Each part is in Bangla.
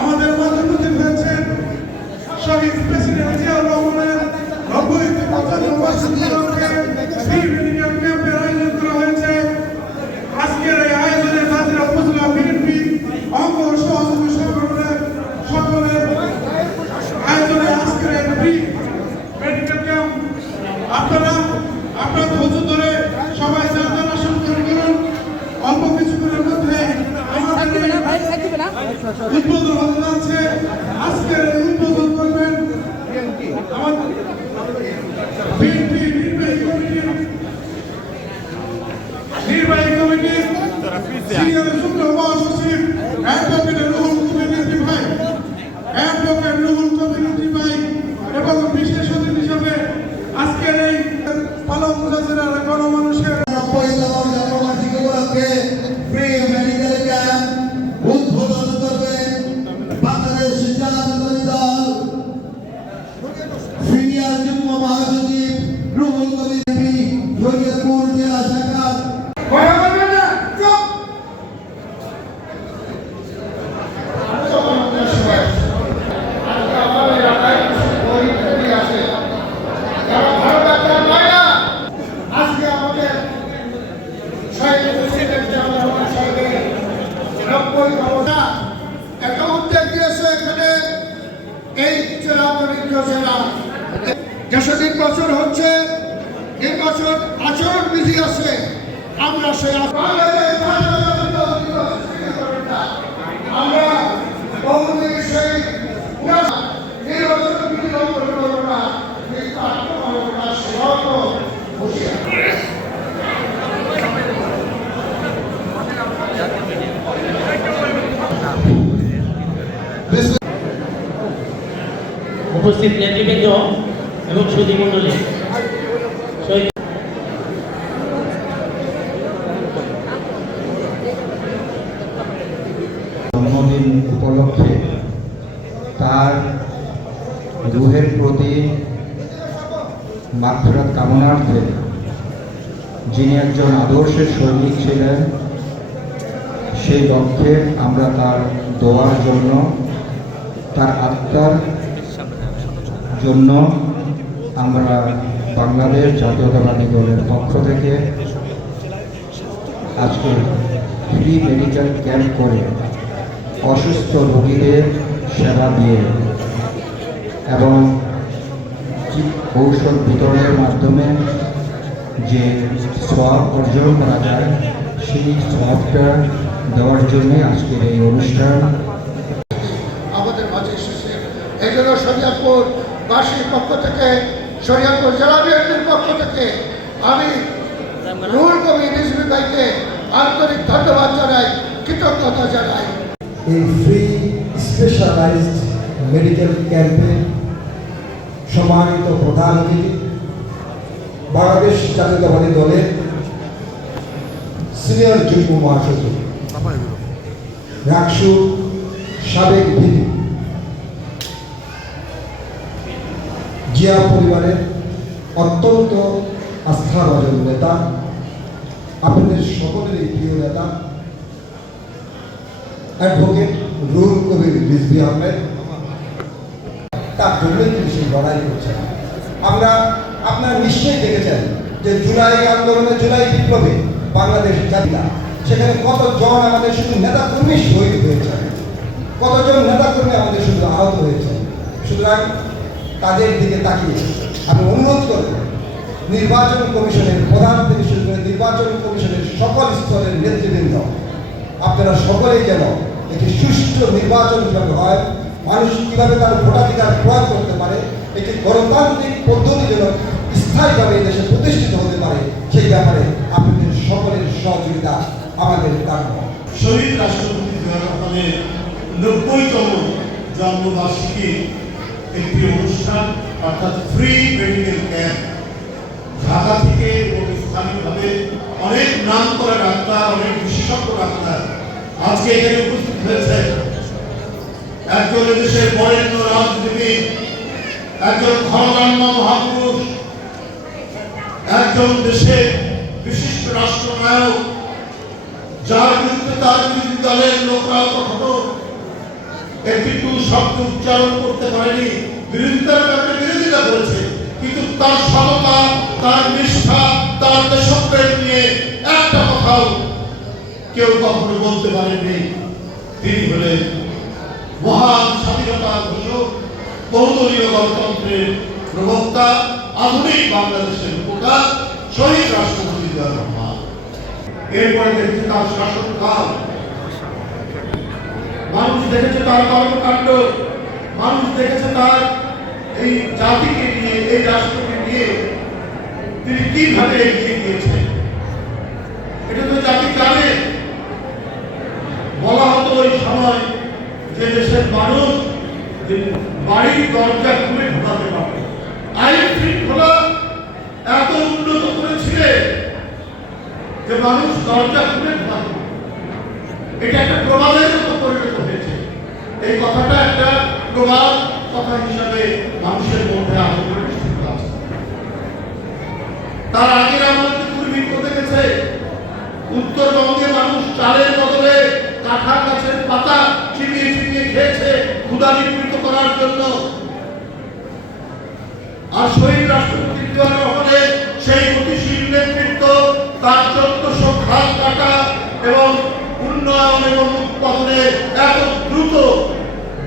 আমাদের মধ্যে উপস্থিত হয়েছেন শহীদ প্রেসিডেন্ট জিয়াউর রহমানের 90টি ক্যাম্পের আয়োজন করা হয়েছে। আজকের এই আয়োজনে নাজিরা উপজেলা বিএনপি অঙ্গ সহযোগী সংগঠনের সকলের আয়োজনে আজকের এই ফ্রি মেডিকেল ক্যাম্প আপনারা ধৈর্য ধরে সবাই যার আসন গ্রহণ করুন। অল্প কিছুক্ষণের মধ্যে আমাদের উদ্বোধন হতে যাচ্ছে। আজকের এই উদ্বোধন করবেন আমাদের বিএনপি নির্বাহী কমিটির সিনিয়র যুগ্ম মহাসচিব অ্যাডভোকেট রুহুল কবির ভাই এবং বিশেষ অতিথি হিসেবে আজকের এই পালং মুজাজিরার গণমানুষের ফ্রি মেডিকেল ক্যাম্প উদ্বোধন করবেন বাংলাদেশ জাতীয়তাবাদী দল সিনিয়র যুগ্ম মহাসচিব রুহুল কবির শরীয়তপুর জেলা শাখার একটা উদ্যোগ দিয়েছে এখানে এই জেলা যেসব নির্বাচন হচ্ছে নির্বাচন আচরণ বিধি আছে আমরা সেই আমরা বহুদিন সেই নির্বাচন বিধি লঙ্ঘন করবো না উপস্থিত নেতৃবৃন্দ এবং সুধী মণ্ডলী জন্মদিন উপলক্ষে তার রুহের প্রতি মাগফিরাত কামনার্থে যিনি একজন আদর্শের সৈনিক ছিলেন সেই লক্ষ্যে আমরা তার দোয়ার জন্য তার আত্মার জন্য আমরা বাংলাদেশ জাতীয়তাবাদী দলের পক্ষ থেকে আজকে ফ্রি মেডিকেল ক্যাম্প করে অসুস্থ রোগীদের সেবা দিয়ে এবং ঔষধ বিতরণের মাধ্যমে যে সওয়াব অর্জন করা যায় সেই সওয়াবটা দেওয়ার জন্যই আজকের এই অনুষ্ঠান আমাদের মাঝে এসেছে। এই জন্য শরীয়তপুর বাসীর পক্ষ থেকে শরীয়তপুর জেলা বিএনপির পক্ষ থেকে আমি রুহুল কবির রিজভী ভাইকে আন্তরিক ধন্যবাদ জানাই, কৃতজ্ঞতা জানাই। এই ফ্রি স্পেশালাইজড মেডিকেল ক্যাম্পে সম্মানিত প্রধান অতিথি বাংলাদেশ জাতীয়তাবাদী দলের সিনিয়র যুগ্ম মহাসচিব রাকসু সাবেক ভিপি জিয়া পরিবারের অত্যন্ত আস্থাভাজন নেতা, আপনাদের সকলেরই প্রিয় নেতা অ্যাডভোকেট রুহুল কবির রিজভী আহমেদ, তার জন্যই তিনি সেই লড়াই করছেন। আপনারা নিশ্চয়ই দেখেছেন যে জুলাই আন্দোলনে, জুলাই বিপ্লবে বাংলাদেশ জাতীয় সেখানে কতজন আমাদের শুধু নেতাকর্মী শহীদ হয়েছে, কতজন নেতাকর্মী আমাদের শুধু আহত হয়েছে। সুতরাং তাদের দিকে তাকিয়ে আমি অনুরোধ করব নির্বাচন কমিশনের প্রধান থেকে শুরু করে নির্বাচন কমিশনের সকল স্তরের নেতৃবৃন্দ, আপনারা সকলেই যেন একটি সুষ্ঠু নির্বাচন কীভাবে হয়, মানুষ কীভাবে তার ভোটাধিকার প্রয়োগ করতে পারে, একটি গণতান্ত্রিক পদ্ধতি যেন স্থায়ীভাবে দেশে প্রতিষ্ঠিত হতে পারে, সেই ব্যাপারে আপনাদের সকলের সহযোগিতা আমাদের কাম্য। শহীদ রাষ্ট্রপতি জিয়াউর রহমানের 90তম জন্মবার্ষিকী একটি অনুষ্ঠান অর্থাৎ ফ্রি মেডিকেল ক্যাম্প ঢাকা থেকে এবং স্থানীয়ভাবে অনেক নাম করা ডাক্তার, অনেক বিশেষজ্ঞ ডাক্তার আজকে এখানে উপস্থিত হয়েছে। একজন দেশের বরেণ্য রাজনীতিবিদ একজন খরগণ্য মহাপুরুষ, একজন দেশের বিশিষ্ট রাষ্ট্রনায়ক, যার বিরুদ্ধে তার বিরোধী দলের লোকরা কখনো একটি টু শব্দ উচ্চারণ করতে পারেনি। বিরোধিতার ব্যাপারে বিরোধিতা করেছে, কিন্তু তার সততা, তার নিষ্ঠা, তার দেশপ্রেম নিয়ে একটা কথাও কেউ কখনো বলতে পারেননি। তিনি হলেন মহান স্বাধীনতা ঘোষক, বহুদলীয় গণতন্ত্রের প্রবক্তা, আধুনিক বাংলাদেশের উপকার শহীদ রাষ্ট্রপতি জিয়াউর রহমান। এরপরে দেখেছে তার শাসনকাল, মানুষ দেখেছে তার কর্মকাণ্ড, মানুষ দেখেছে তার এই জাতিকে নিয়ে, এই রাষ্ট্রকে নিয়ে তিনি কিভাবে এগিয়ে গিয়েছেন। এটা তো জাতি জানে। বলা হতো ওই সময় যে দেশের মানুষ বাড়ির দরজা খুলে ঢোকাতে পারত। আইন শৃঙ্খলা এত উন্নত করেছিলেন যে মানুষ দরজা খুলে ঢোকাত। এটা একটা প্রবাদের মতো পরিণত হয়েছে। এই কথাটা একটা প্রবাদ কথা হিসাবে মানুষের মধ্যে আরো প্রতিষ্ঠিত আছে। তার আগের আমাদের দুর্ভিক্ষ দেখেছে। উত্তরবঙ্গে মানুষ চালের বদলে কাঁঠা গাছের পাতা চিবিয়ে চিবিয়ে খেয়েছে ক্ষুধা নিবৃত্ত করার জন্য। আর শহীদ রাষ্ট্রপতি জিয়াউর রহমানের সেই গতিশীল নেতৃত্ব, তার 1400 খাল কাটা এবং উন্নয়ন এবং উৎপাদনে এত দ্রুত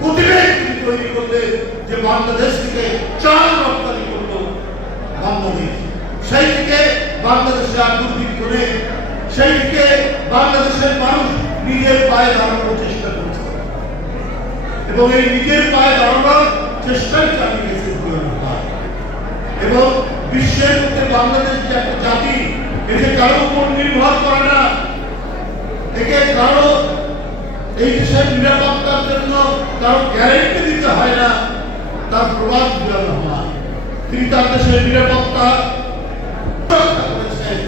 গতিবেগ তৈরি করলে যে বাংলাদেশ থেকে চাল রপ্তানি করল বাংলাদেশ, সেই থেকে বাংলাদেশে আর দুর্ভিক্ষ নেই। সেই থেকে বাংলাদেশের মানুষ নিজের পায়ে দাঁড়ানোর চেষ্টা করছে এবং এই নিজের পায়ে দাঁড়ানোর চেষ্টাই চালিয়ে গেছে জিয়াউর রহমান। এবং বিশ্বের মধ্যে বাংলাদেশ যে একটা জাতি, এতে কারো উপর নির্ভর করে না, একে কারো এই দেশের নিরাপত্তার জন্য কারো গ্যারেন্টি দিতে হয় না, তার প্রভাব জিয়াউর রহমান। তিনি তার দেশের নিরাপত্তা রক্ষা করেছেন।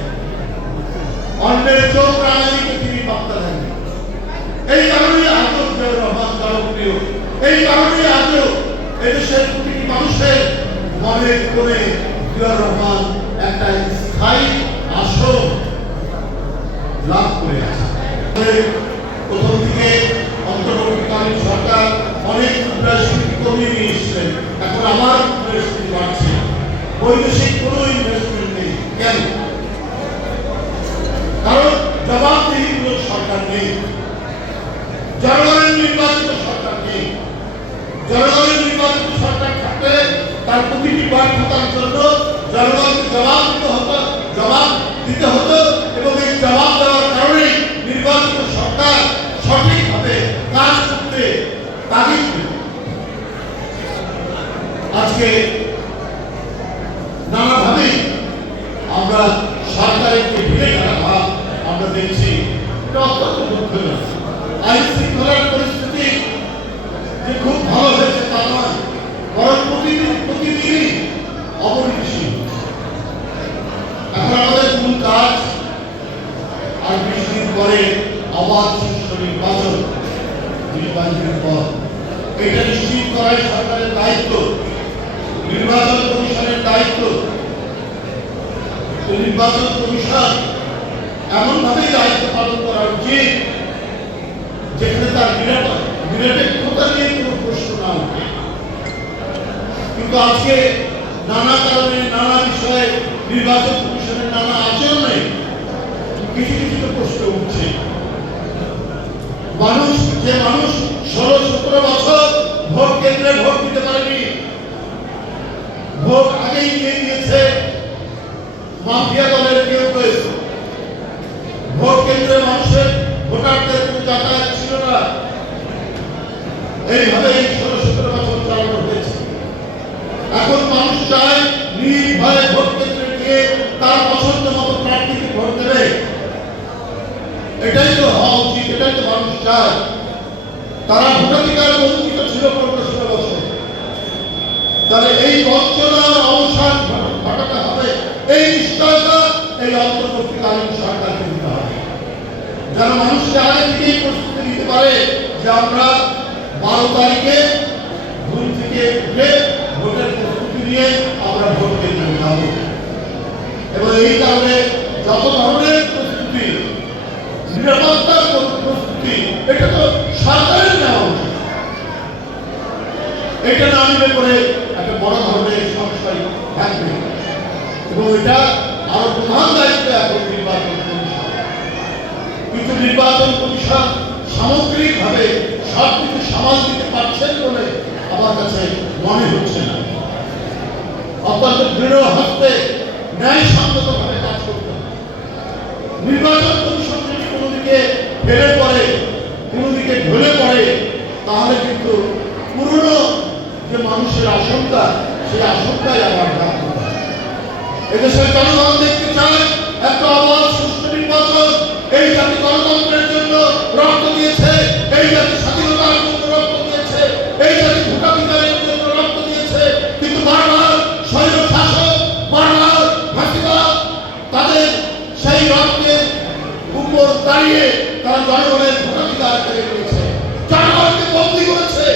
অন্যের চোখ রাঙানিকে তিনি পাত্তা দেন। এই কারণেই আজও জিয়াউর রহমান জনপ্রিয়। এই কারণেই আজও এদেশের প্রতিটি মানুষের মনের কোণে জিয়াউর রহমান একটা স্থায়ী আসন লাভ করে আছে। প্রথম দিকে অন্তর্বর্তীকালীন সরকার অনেক মূল্যায়ন কমিয়ে নিয়ে এসেছিলেন। এখন আমার মূল্যায়ন বাড়ছে। বৈদেশিক কোনো ইনভেস্টমেন্ট নেই। কেন? কারণ জবাবদিহিমূলক সরকার নেই, জনগণের নির্বাচিত সরকার নেই। জনগণের নির্বাচিত সরকার থাকলে তার প্রতিটি ব্যর্থতার জন্য জনগণকে জবাব দিতে হতো এবং এই জবাব দেওয়ার কারণে নির্বাচিত সরকার সঠিকভাবে কাজ করতে তাগিদ দিত। আজকে নানাভাবে আমরা সরকারের যে ভিড়ে ফেলা ভাব আমরা দেখছি, এটা অত্যন্ত দুঃখজনক। আইন শৃঙ্খলার পরিস্থিতি যে খুব ভালো হয়েছে তা নয়, বরং প্রতিদিনই অপরিসীম। এখন আমাদের মূল কাজ আর 20 দিন পরে অবাধ সুষ্ঠু নির্বাচনের পর এটা নিশ্চিত করাই সরকারের দায়িত্ব, নির্বাচন কমিশনের দায়িত্ব। নির্বাচন কমিশন এমনভাবেই দায়িত্ব পালন করা উচিত যেখানে তার নিরপেক্ষতা নিয়ে কোনো প্রশ্ন না উঠে। কিন্তু আজকে নানা কারণে, নানা বিষয়ে নির্বাচন কমিশনের নানা আচরণে কিছু কিছু তো প্রশ্ন উঠছে। মানুষ 16-17 বছর ভোট কেন্দ্রে ভোট দিতে পারেনি, ভোট আগেই দিয়ে দিয়েছে মাফিয়া দলের কেউ কেউ। ভোট কেন্দ্রে মানুষের ভোটারদের কোনো যাতায়াত ছিল না। এইভাবে 16-17 বছর চালানো হয়েছে। এখন মানুষ চায় নির্ভয়ে ভোট কেন্দ্রে গিয়ে তার পছন্দ মতো প্রার্থীকে ভোট দেবে। এটাই তো হওয়া উচিত, এটাই তো মানুষ চায়। তারা ভোটাধিকার বঞ্চিত ছিল 15-16 বছর। তাহলে এই বঞ্চনার অবসান ঘটাতে হবে। এই নিশ্চয়তা এই অন্তর্বর্তীকালীন সরকারকে দিতে হবে, যারা মানুষকে আগে থেকেই প্রস্তুতি নিতে পারে যে আমরা 12 তারিখে ঘুম থেকে উঠে ভোটের এই কারণে যত ধরনের প্রস্তুতি, নিরাপত্তার প্রস্তুতি, এটা তো সরকারের নেওয়া উচিত। এটা না নিলে করে একটা বড় ধরনের সংশয় থাকবে এবং এটা আরো প্রধান দায়িত্ব এখন নির্বাচন কমিশন। কিন্তু নির্বাচন কমিশন সামগ্রিকভাবে সবকিছু সামাল দিতে পারছেন বলে আমার কাছে মনে হচ্ছে না। অত্যন্ত দৃঢ় হস্তে ন্যায়সঙ্গতভাবে কাজ করতে হবে। নির্বাচন কমিশন যদি কোনো দিকে ফেলে পড়ে, কোনো দিকে ঢলে পড়ে, তাহলে কিন্তু পুরনো যে মানুষের আশঙ্কা, সেই আশঙ্কায় আবার থাকতে পারে। এদেশের জনগণ দেখতে চায় একটা অবাধ সুষ্ঠু নির্বাচন। এই জাতি গণতন্ত্রের জন্য রক্ত দিয়েছে, এই জাতি স্বাধীনতার জন্য রক্ত দিয়েছে, এই জাতি ভোটাধিকারের জন্য রক্ত দিয়েছে। কিন্তু বারবার স্বৈর শাসক, বারবার ফাঁসিবাদ তাদের সেই রক্তের উপর দাঁড়িয়ে তারা জনগণের ভোটাধিকার কেড়ে নিয়েছে, জনগণকে বন্দী করেছে।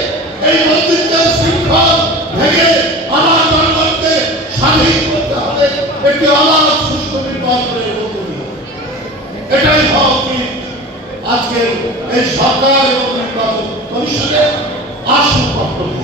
এই বন্দিত্বের শৃঙ্খল ভেঙে আমার জনগণকে স্বাধীন করতে হবে একটি অবাধ সুষ্ঠু নির্বাচনের মধ্য দিয়ে। এটাই হওয়া উচিত আজকের এই সরকার এবং নির্বাচন কমিশনের আসল কর্তব্য।